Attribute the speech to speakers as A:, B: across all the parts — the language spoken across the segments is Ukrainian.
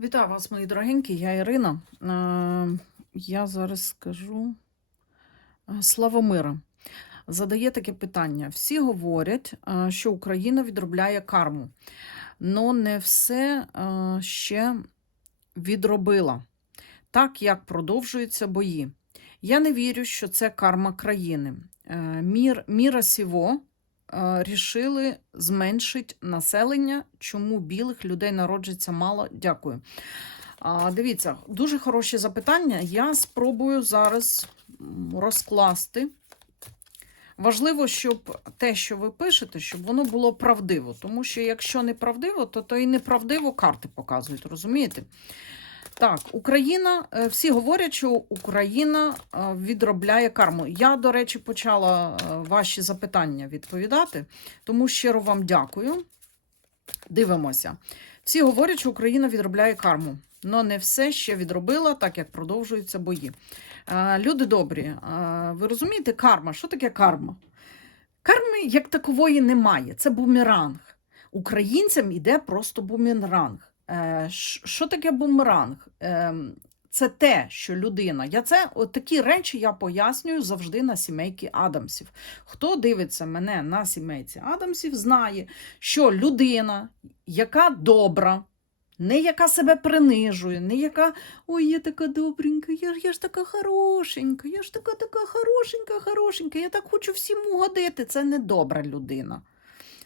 A: Вітаю вас, мої дорогенькі, я Ірина. Е, Я зараз скажу е, Славомира. Задає таке питання. Всі говорять, е, що Україна відробляє карму, але не все ще відробила, так як продовжуються бої. Я не вірю, що це карма країни. Мір, міра сіво рішили зменшити населення. Чому білих людей народжується мало? Дякую. Дивіться, дуже хороші запитання. Я спробую зараз розкласти. Важливо, щоб те, що ви пишете, щоб воно було правдиво. Тому що якщо не правдиво, то, то і неправдиво карти показують, розумієте? Так, Україна, е, всі говорять, що Україна е, відробляє карму. Я, до речі, почала е, ваші запитання відповідати, тому щиро вам дякую. Дивимося. Всі говорять, що Україна відробляє карму, але не все ще відробила, так як продовжуються бої. Люди добрі, ви розумієте, карма? Що таке карма? Карми як такової немає. Це бумеранг. Українцям іде просто бумеранг. Е, Що таке бумеранг? Ем, Це те, що людина. Я це от такі речі я пояснюю завжди на сімейки Адамсів. Хто дивиться мене на сімейці Адамсів, знає, що людина, яка добра, не яка себе принижує, не яка ой, я така добренька, я ж я ж така хорошенька, я ж така така хорошенька, хорошенька, я так хочу всім угодити. Це не добра людина.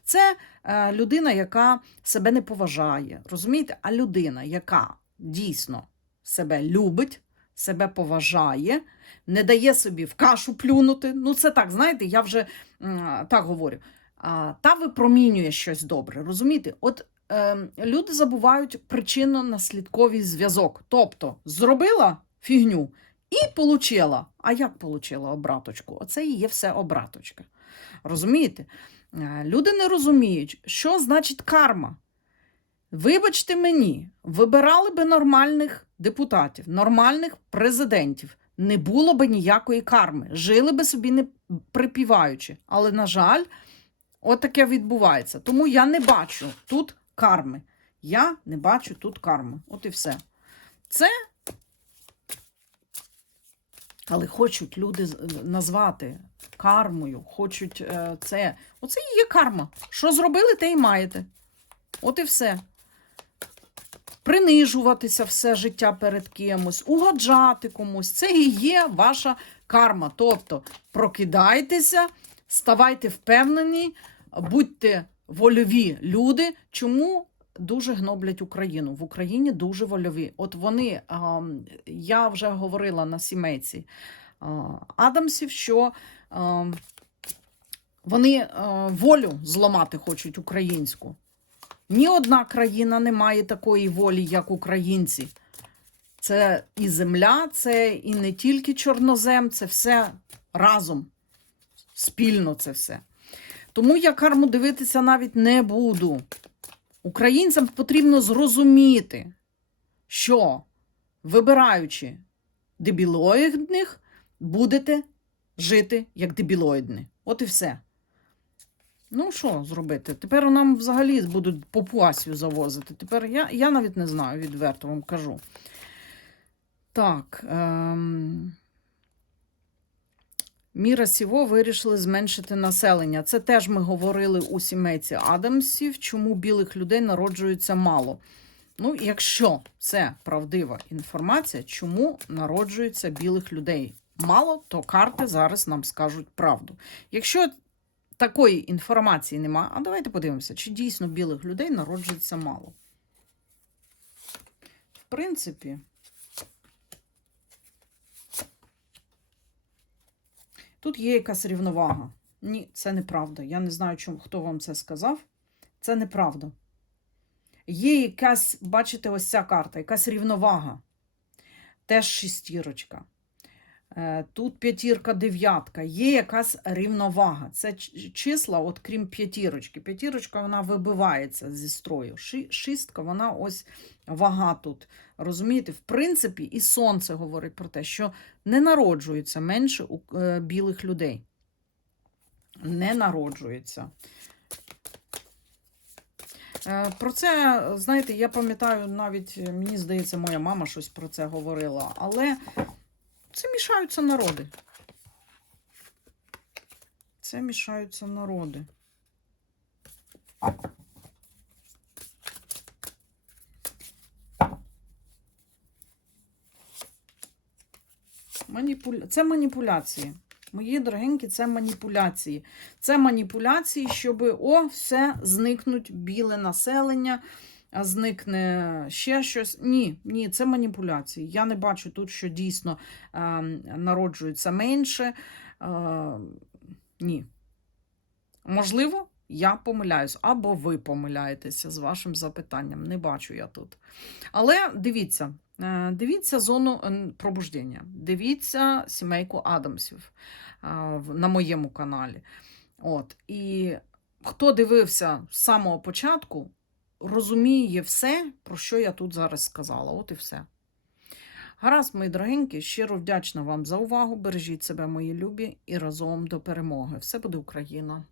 A: Це е, людина, яка себе не поважає. Розумієте? А людина, яка дійсно себе любить, себе поважає, не дає собі в кашу плюнути. Ну, це так, знаєте, я вже так говорю. Та випромінює щось добре. Розумієте? От е, люди забувають причинно-наслідковий зв'язок. Тобто, зробила фігню і получила. А як получила обраточку? Оце і є все обраточка. Розумієте? Е, Люди не розуміють, що значить карма. Вибачте мені, вибирали би нормальних депутатів, нормальних президентів. Не було би ніякої карми. Жили би собі не припіваючи. Але, на жаль, от таке відбувається. Тому я не бачу тут карми. Я не бачу тут карми. От і все. Це. Але хочуть люди назвати кармою, хочуть е, це. Оце і є карма. Що зробили, те й маєте. От і все. Принижуватися все життя перед кимось, угоджати комусь. Це і є ваша карма. Тобто прокидайтеся, ставайте впевнені, будьте вольові люди. Чому дуже гноблять Україну? В Україні дуже вольові. От вони, я вже говорила на сімейці Адамсів, що вони волю зламати хочуть українську. Ні одна країна не має такої волі, як українці. Це і земля, це і не тільки чорнозем, це все разом. Спільно це все. Тому я карму дивитися навіть не буду. Українцям потрібно зрозуміти, що вибираючи дебілоїдних, будете жити як дебілоїдні. От і все. Ну, що зробити? Тепер нам взагалі будуть попуасію завозити. Тепер я, я навіть не знаю, відверто вам кажу. Так. Ем... Міра Сіво вирішили зменшити населення. Це теж ми говорили у сімейці Адамсів, чому білих людей народжується мало. Ну, якщо це правдива інформація, чому народжується білих людей мало, то карти зараз нам скажуть правду. Якщо такої інформації немає, а давайте подивимося, чи дійсно білих людей народжується мало. В принципі, тут є якась рівновага. Ні, це неправда. Я не знаю, чому, хто вам це сказав. Це неправда. Є якась, бачите, ось ця карта, якась рівновага. Теж шістірочка. Е, Тут п'ятірка, дев'ятка, є якась рівновага. Це числа, от крім п'ятірочки. П'ятірочка вона вибивається зі строю. Шістка, вона ось вага тут. Розумієте, в принципі, і сонце говорить про те, що не народжується менше у е, білих людей. Не народжується. Е, Про це, знаєте, я пам'ятаю, навіть е, мені здається, моя мама щось про це говорила, але це мішаються народи. Це мішаються народи. Маніпуля... Це маніпуляції. Мої дорогенькі, це маніпуляції. Це маніпуляції, щоб о, все, зникнуть біле населення, зникне ще щось. Ні, ні, це маніпуляції. Я не бачу тут, що дійсно е, народжується менше. Е, ні. Можливо, я помиляюсь, або ви помиляєтеся з вашим запитанням. Не бачу я тут. Але дивіться, дивіться зону е, пробуждення, дивіться сімейку Адамсів е, на моєму каналі. От. І хто дивився з самого початку, розуміє все, про що я тут зараз сказала. От і все. Гаразд, мої дорогенькі, щиро вдячна вам за увагу. Бережіть себе, мої любі, і разом до перемоги. Все буде Україна!